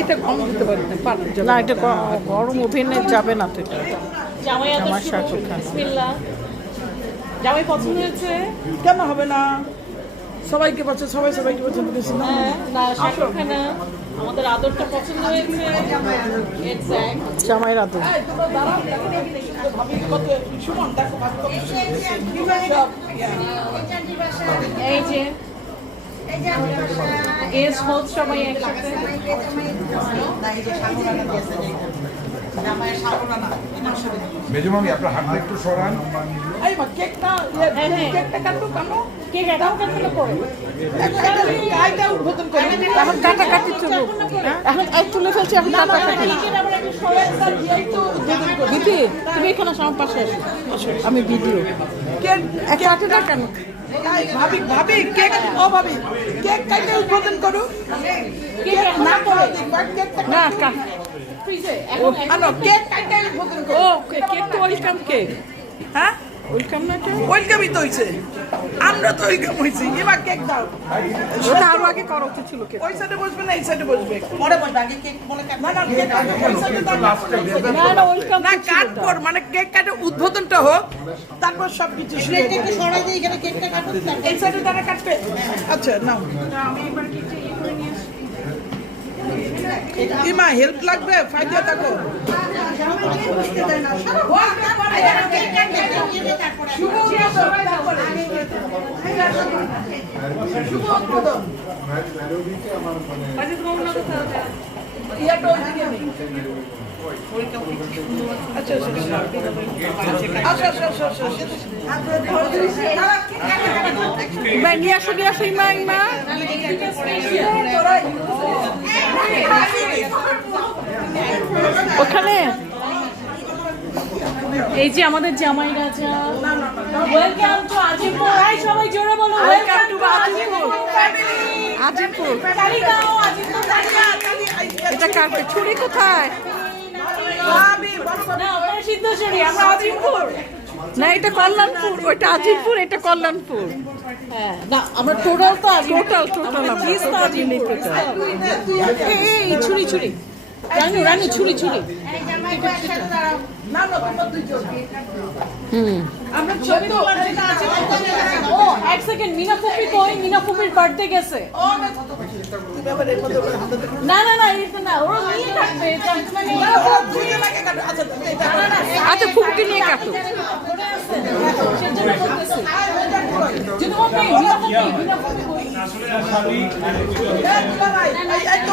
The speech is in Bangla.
এটা কম দিতে পারি না, না এটা গরম ওভেনে যাবে না তো এটা। জামাই এত জামাই শাহরুখ সুন্দর, খান। বিসমিল্লাহ। জামাই পছন্দ হয়েছে? কেন হবে না? সবাইকে পছন্দ, সবাইকে পছন্দ করেছি না? হ্যাঁ, না শাহরুখ খান আমাদের আদরটা পছন্দ হয়েছে। এক্স্যাক্ট। জামাইয়ের আদর। এই, তোমরা দাঁড়াও, দেখো না কি সুন্দর ভাবি কত সুমন, দেখো ভাবি কত সুন্দর। সব, এই যে এস হোল সবাই একসাথে। মেজমামি আপনার হাতটা একটু সরান। এই মা, কেকটা, কেকটা কাটো, কাটো। কেক এটাও কাটতে পড়ে। কাইটা উদ্বোধন করে। এখন কাটাকাটি চলুক। এখন এক তুলে ফেলছি, এখন কাটাকাটি। দিদি তুমি এখানে আমার পাশে আসো, আমি ভিডিও কাটে না কেন? ভাবি ভাবি কেক, ও ভাবি কেক কাইটা উদ্বোধন করো। কেক না করে দেখবা, কেকটা না ফ্রিজে এখন আনো, কেক কাইটা উদ্বোধন করো। ও কেক তো ওয়েলকাম কেক। হ্যাঁ, ওয়েলকাম না এটা? ওয়েলকামই তো হইছে, আমরা তো ওয়েলকাম হইছি। এবার কেক দাও। ওটা আরো আগে করা উচিত ছিল কেক। ওই সাইডে বসবে না, এই সাইডে বসবে? পরে বসবে, আগে কেক বলে কাট। না না, কেক আগে ওই সাইডে দাও। না না ওয়েলকাম না, কাট কর, মানে কেক কাটে উদ্বোধনটা হোক, তারপর সব কিছু শুরু হবে। একটু সরাই দিয়ে এখানে কেকটা কাটো। এই সাইডে তারা কাটবে। আচ্ছা নাও। ইমা হেল্প লাগবে, ফাইদা থাকো। শুভ উদ্বোধন, তারপরে। শুভ উদ্বোধন। ইয়াটা ওইদিকে নেই। আচ্ছা আচ্ছা আচ্ছা আচ্ছা আচ্ছা আচ্ছা। ইমা নিয়ে আসো ইমা ইমা। ওখানে এই যে আমাদের জামাই রাজা, ওয়েলকাম টু আজিমপুর। এই সবাই জোরে বলো, ওয়েলকাম টু আজিমপুর। আজিমপুর। তালি দাও, আজিমপুর তালি দাও। এটা কাটবে। ছুরি কোথায়? না, ওটা সিদ্ধেশ্বরী, আমরা আজিমপুর। না এটা কল্যাণপুর, ওইটা আজিমপুর, এটা কল্যাণপুর। হ্যাঁ, না আমরা টোটাল তো টোটাল আমরা পিস তো আজিমপুর। এই ছুরি ছুরি, রানু ছুরি ছুরি। না না, তোমরা দুইজন। আমরা ছবি তোলার জন্য ও এক সেকেন্ড, মিনা ফুপি কই? মিনা ফুপির বার্থডে গেছে। তুই বাবা রে, কত করে হাতে দেখো। না না না, এটা না, ওরা নিয়ে থাকবে। মানে ওরা দুইজন আগে কাটো। আচ্ছা এটা আচ্ছা ফুপকে নিয়ে কাটো। মনে আছে, সেজন্য বলতেছি। যদি ও মিনা ফুপি কই? এই, দুলা ভাই, এই তো